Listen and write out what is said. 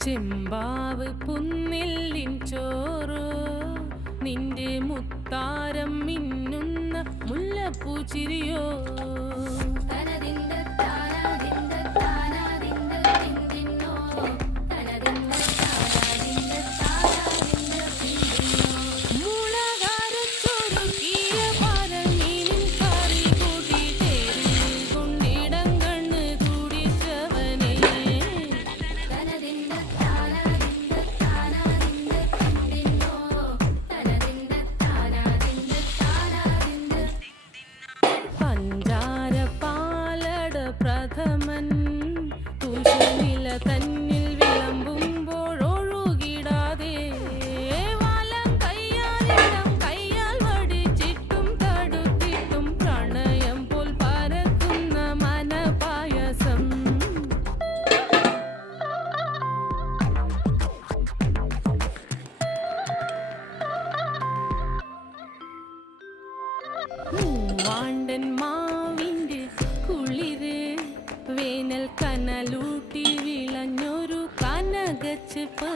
ചെമ്പാവ് പുന്നെല്ലിൻ ചോറ് നിന്റെ മുത്താരം മിന്നുന്ന മുല്ലപ്പൂച്ചിരിയോ പ്രഥമൻ തുഷനില തന്നിൽ വിളമ്പുമ്പോഴൊഴുകിടാതെ വലം കയ്യാലിടം കയ്യാൽ വടിച്ചിട്ടും തടുത്തിട്ടും പ്രണയം പോൽ പരക്കുന്ന മനപായസം വാണ്ടൻ മാവിൻ്റെ കുളിര് വേനൽ കനലൂട്ടി വിളഞ്ഞൊരു കനകച്ചെപ്പ്